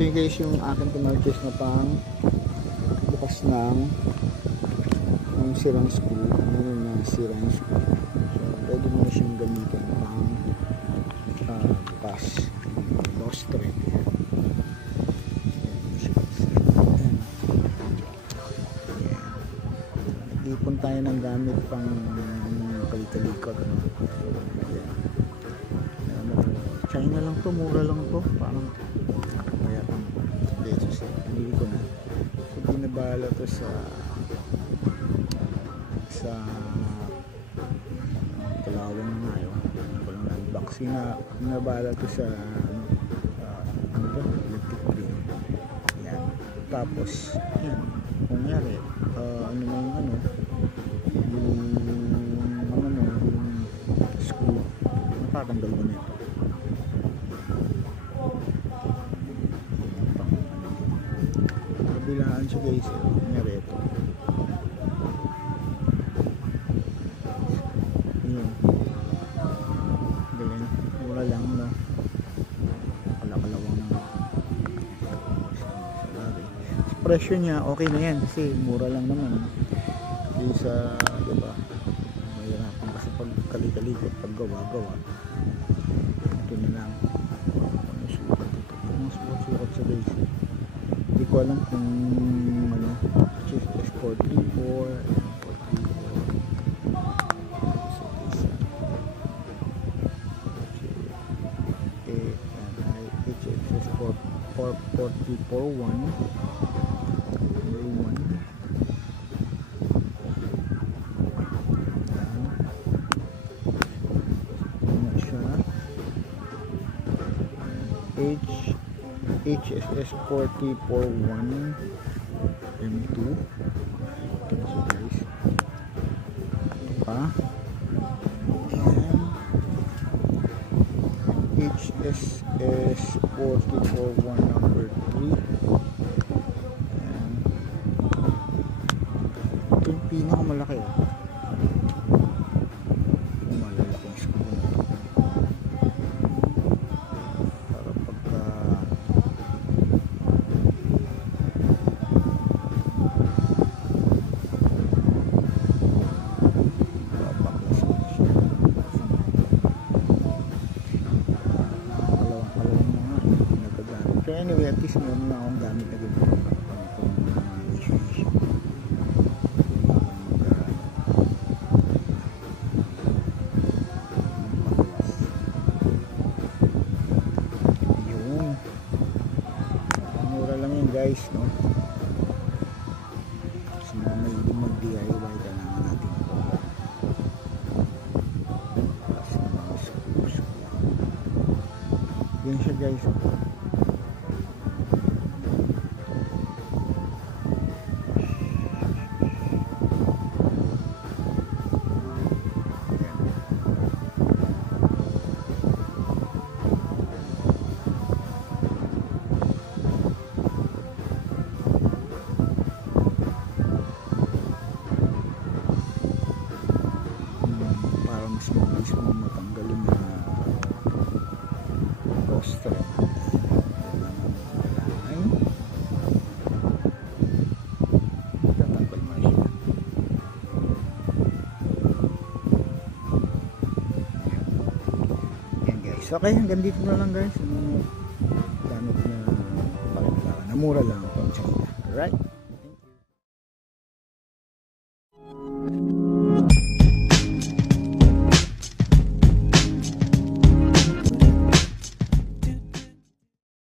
Ito yung guys yung akin pinurchase na pang bukas ng sirang screw. Ano na sirang screw. So pwede mo na siyang gamitin pang bukas. Lock thread. Ipon tayo ng gamit pang kalikalikot. China lang to, mura lang to, parang kaya pang pesos eh, pinili ko na. So binabala to sa Kalawang na yun, ko lang na-unbox. Binabala to sa ano ba? Electric ring. Yan. Tapos yan, kung nangyari ano na yung screw, natatanggal mo na ito. Kabilaan siya guys, nangyari ito. Yun. Galing, mura lang no. Kalakalawang na. Sa presyo niya okay na yan kasi mura lang naman. Hindi sa, diba, mahirapan kasi pag kalikalikot, pag gawa-gawa, ito na lang. Ano sukat ito? Ang sukat sa guys. Hindi ko alam kung ano, HSS434 HSS441 HSS 441 M2. So guys, ito pa, and HSS 441 number 3, and ito yung pinakamalaki malalaking screw na ito. So anyway, at least meron na akong gamit na ganito. Yun. Mura lang yun guys, no? Kasi mga mahilig mag-DIY, kailangan natin ito. Kasi mga screws. Yan siya guys. Mas mabilis mo matanggalin na poster. Ay, tatanggal mo siya. Yan guys. Okay, hanggang dito na lang guys. Gamit na mura lang pang China. Alright.